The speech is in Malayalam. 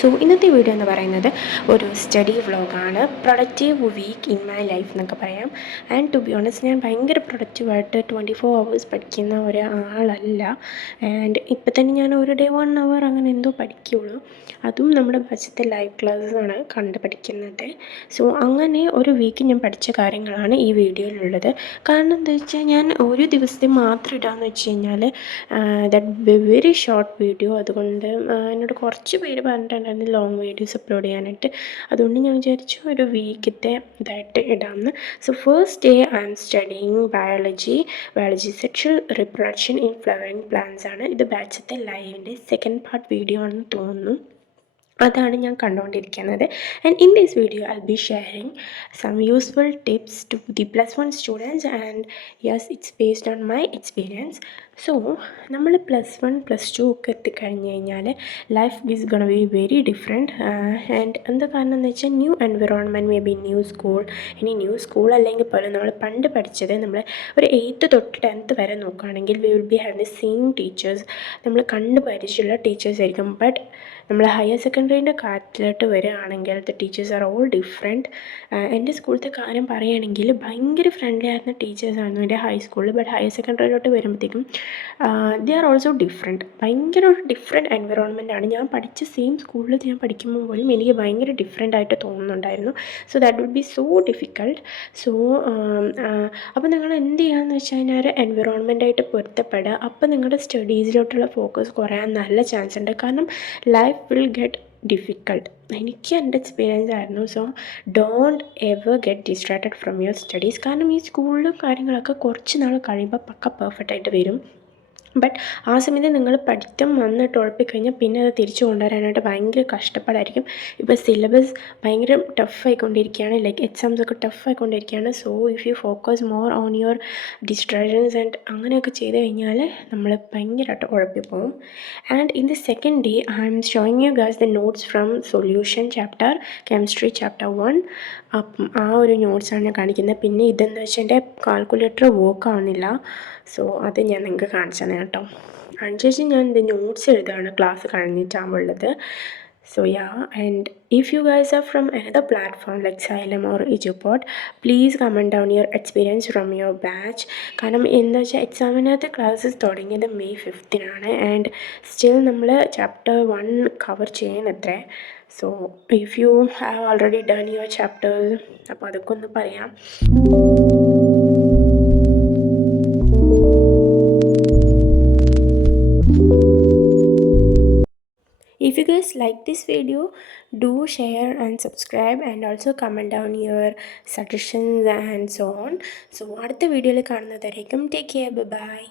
സോ ഇന്നത്തെ വീഡിയോ എന്ന് പറയുന്നത് ഒരു സ്റ്റഡി വ്ളോഗാണ്. Productive week in my life എന്നൊക്കെ പറയാം. ആൻഡ് ടു ബി ഓണസ്റ്റ് ഞാൻ ഭയങ്കര പ്രൊഡക്റ്റീവായിട്ട് 24 hours പഠിക്കുന്ന ഒരാളല്ല. ആൻഡ് ഇപ്പം തന്നെ ഞാൻ ഒരു ഡേ 1 hour അങ്ങനെ എന്തോ പഠിക്കുകയുള്ളൂ. അതും നമ്മുടെ ബസ്സിലത്തെ ലൈവ് ക്ലാസ്സാണ് കണ്ട് പഠിക്കുന്നത്. സോ അങ്ങനെ ഒരു വീക്ക് ഞാൻ പഠിച്ച കാര്യങ്ങളാണ് ഈ വീഡിയോയിലുള്ളത്. കാരണം എന്താ വെച്ചാൽ ഞാൻ ഒരു ദിവസത്തെ മാത്രം ഇടാമെന്ന് വെച്ച് കഴിഞ്ഞാൽ ദാറ്റ് വെരി ഷോർട്ട് വീഡിയോ. അതുകൊണ്ട് എന്നോട് കുറച്ച് പേര് പറഞ്ഞിട്ടുണ്ടായിരുന്നു ലോങ് വീഡിയോസ് അപ്ലോഡ് ചെയ്യാനായിട്ട്. അതുകൊണ്ട് ഞാൻ വിചാരിച്ചു ഒരു വീക്കത്തെ ഇതായിട്ട് ഇടാമെന്ന്. So first day I am studying biology sexual reproduction in flowering plants ആണ്. ഇത് ബാച്ചത്തെ ലൈവിൻ്റെ സെക്കൻഡ് പാർട്ട് വീഡിയോ ആണെന്ന് തോന്നുന്നു. അതാണ് ഞാൻ കണ്ടുകൊണ്ടിരിക്കുന്നത്. And in this video I will be sharing some useful tips to the +1 students and yes it's based on my experience. So നമ്മൾ +1 +2 ഒക്കെ എത്തിക്കഴിഞ്ഞ് കഴിഞ്ഞാൽ life is gonna be very different. And എന്താ കാരണം എന്ന് വെച്ചാൽ new environment, may be new school. ഇനി ന്യൂ സ്കൂൾ അല്ലെങ്കിൽ പോലും നമ്മൾ പണ്ട് പഠിച്ചത് നമ്മൾ ഒരു 8th തൊട്ട് 10th വരെ നോക്കുകയാണെങ്കിൽ we will be have the same teachers. നമ്മൾ കണ്ട് പരിചയമുള്ള ടീച്ചേഴ്സ് ആയിരിക്കും. ബട്ട് നമ്മൾ ഹയർ സെക്കൻഡറീൻ്റെ കാര്യത്തിലോട്ട് വരികയാണെങ്കിൽ the teachers are all different. എൻ്റെ സ്കൂളത്തെ കാര്യം പറയുകയാണെങ്കിൽ ഭയങ്കര ഫ്രണ്ട്ലി ആയിരുന്ന ടീച്ചേഴ്സായിരുന്നു എൻ്റെ ഹൈസ്കൂളിൽ. ബട്ട് ഹയർ സെക്കൻഡറിയിലോട്ട് വരുമ്പോഴത്തേക്കും ദേ ആർ ഓൾസോ ഡിഫറെൻറ്റ്. ഭയങ്കര ഒരു ഡിഫറെൻറ്റ് എൻവിറോൺമെൻറ്റാണ്. ഞാൻ പഠിച്ച സെയിം സ്കൂളിൽ ഞാൻ പഠിക്കുമ്പോൾ പോലും എനിക്ക് ഭയങ്കര ഡിഫറെൻ്റ് ആയിട്ട് തോന്നുന്നുണ്ടായിരുന്നു. So that would be so difficult. So അപ്പോൾ നിങ്ങൾ എന്ത് ചെയ്യുകയെന്ന് വെച്ച് കഴിഞ്ഞാൽ ഒരു എൻവിറോൺമെൻറ്റായിട്ട് പൊരുത്തപ്പെടുക. അപ്പോൾ നിങ്ങളുടെ സ്റ്റഡീസിലോട്ടുള്ള ഫോക്കസ് കുറയാൻ നല്ല ചാൻസ് ഉണ്ട്. കാരണം ലൈഫ് വിൽ ഗെറ്റ് ഡിഫിക്കൾട്ട്. എനിക്ക് എൻ്റെ എക്സ്പീരിയൻസ് ആയിരുന്നു. So don't ever get distracted from your studies. കാരണം ഈ സ്കൂളിലും കാര്യങ്ങളൊക്കെ കുറച്ച് നാൾ കഴിയുമ്പോൾ പക്ക പെർഫെക്റ്റ് ആയിട്ട് വരും. ബട്ട് ആ സമയത്ത് നിങ്ങൾ പഠിത്തം വന്നിട്ട് ഉഴപ്പിക്കഴിഞ്ഞാൽ പിന്നെ അത് തിരിച്ചു കൊണ്ടുവരാനായിട്ട് ഭയങ്കര കഷ്ടപ്പാടായിരിക്കും. ഇപ്പോൾ സിലബസ് ഭയങ്കര ടഫായിക്കൊണ്ടിരിക്കുകയാണ്. ലൈക്ക് എക്സാംസൊക്കെ ടഫായിക്കൊണ്ടിരിക്കുകയാണ്. So if you focus more on your distractions and അങ്ങനെയൊക്കെ ചെയ്ത് കഴിഞ്ഞാൽ നമ്മൾ ഭയങ്കരമായിട്ട് ഉഴപ്പിപ്പോകും. And in the second day I am showing you guys the notes from solution chapter, chemistry chapter 1. അപ്പം ആ ഒരു നോട്ട്സാണ് ഞാൻ കാണിക്കുന്നത്. പിന്നെ ഇതെന്ന് വെച്ചാൽ എൻ്റെ കാൽക്കുലേറ്റർ വർക്ക് ആവുന്നില്ല. സോ അത് ഞാൻ നിങ്ങൾക്ക് കാണിച്ചു തന്നെ കേട്ടോ. അതിനുശേഷം ഞാൻ ഇത് നോട്ട്സ് എഴുതുകയാണ് class കഴിഞ്ഞിട്ടാകുമ്പോഴുള്ളത്. So yeah, and if you guys are from another platform like Xylem or Ejupod, please comment down your experience from your batch. കാരണം എന്താ വെച്ചാൽ എക്സാമിനകത്ത് ക്ലാസ്സസ് തുടങ്ങിയത് May 5th ആൻഡ് സ്റ്റിൽ നമ്മൾ ചാപ്റ്റർ 1 കവർ ചെയ്യണത്രേ. So if you have already done your chapters, അപ്പോൾ അതൊക്കെ ഒന്ന് പറയാം. If you guys like this video, do share and subscribe and also comment down your suggestions and so on. So അടുത്ത വീഡിയോയിൽ കാണുന്നതായിരിക്കും. Take care. Bye bye.